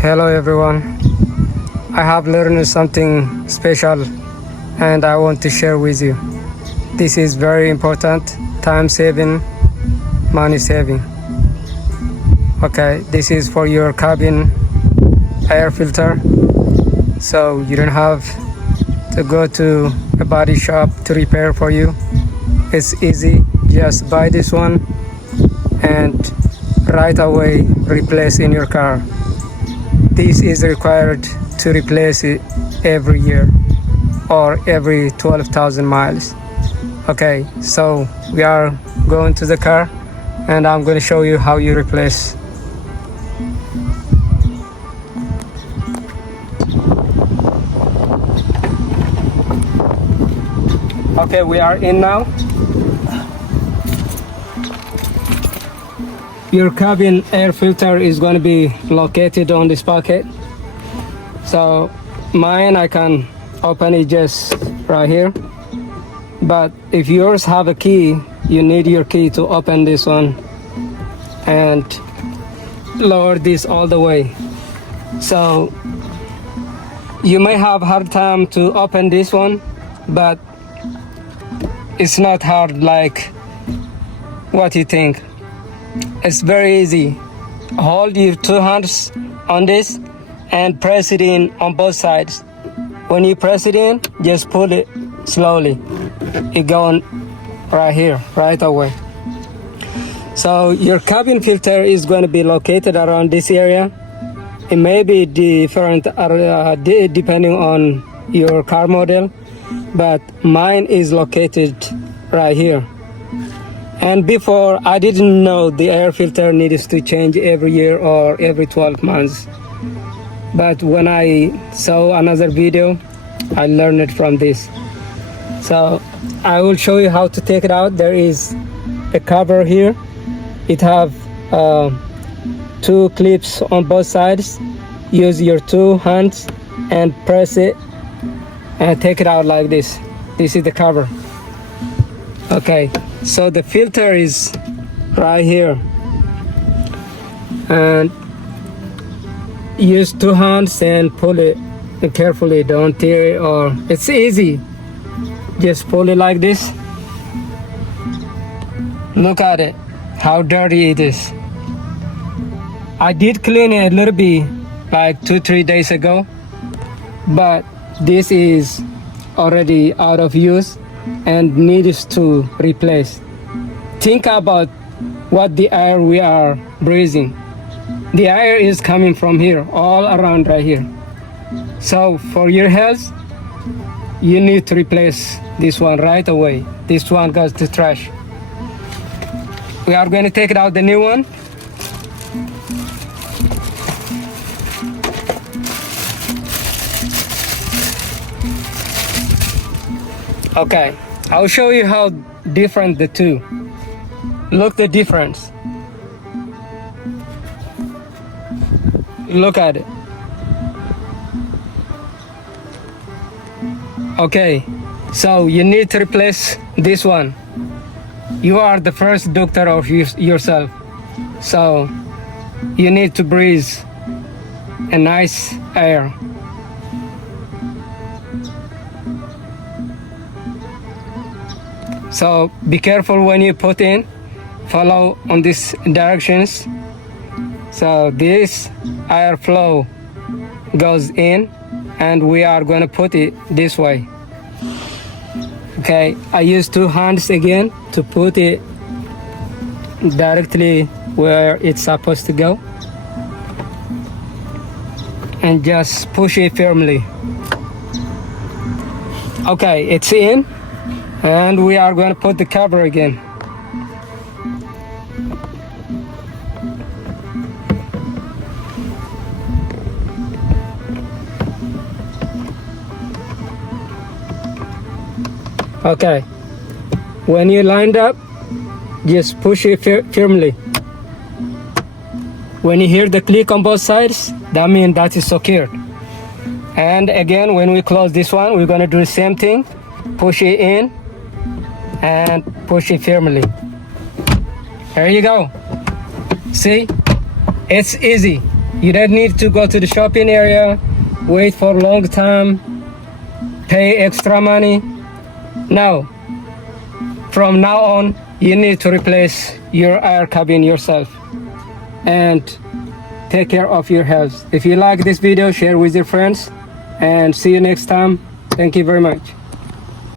Hello everyone. I have learned something special and I want to share with you. This is very important, time saving, money saving. Okay, this is for your cabin air filter. So you don't have to go to a body shop to repair for you. It's easy, just buy this one and right away replace in your car. This is required to replace it every year or every 12,000 miles. Okay, so we are going to the car and I'm going to show you how you replace. Okay, we are in now. Your cabin air filter is going to be located on this pocket. So mine, I can open it just right here. But if yours have a key, you need your key to open this one and lower this all the way. So you may have hard time to open this one, but it's not hard like what you think. It's very easy. Hold your two hands on this and press it in on both sides. When you press it in, just pull it slowly. It going right here, right away. So your cabin filter is going to be located around this area. It may be different depending on your car model, but mine is located right here. And before, I didn't know the air filter needs to change every year or every 12 months. But when I saw another video, I learned it from this. So I will show you how to take it out. There is a cover here. It have two clips on both sides. Use your two hands and press it and take it out like this. This is the cover. Okay, so the filter is right here. And use two hands and pull it carefully. Don't tear it, or it's easy. Just pull it like this. Look at it, how dirty it is. I did clean it a little bit like 2-3 days ago, but this is already out of use and needs to replace. Think about what the air we are breathing. The air is coming from here, all around right here. So for your health, you need to replace this one right away. This one goes to trash. We are going to take it out, the new one. Okay, I'll show you how different the two. Look the difference. Look at it. Okay, so you need to replace this one. You are the first doctor of yourself, so you need to breathe a nice air. So be careful when you put in, follow on these directions. So this air flow goes in and we are going to put it this way. Okay, I use two hands again to put it directly where it's supposed to go. And just push it firmly. Okay, it's in. And we are going to put the cover again. Okay, when you lined up, just push it firmly. When you hear the click on both sides, that means that is secured. And again, when we close this one, we're going to do the same thing. Push it in and push it firmly. There you go. See, it's easy. You don't need to go to the shopping area, wait for a long time, pay extra money. No. From now on, you need to replace your air cabin yourself and take care of your health. If you like this video, share with your friends and see you next time. Thank you very much.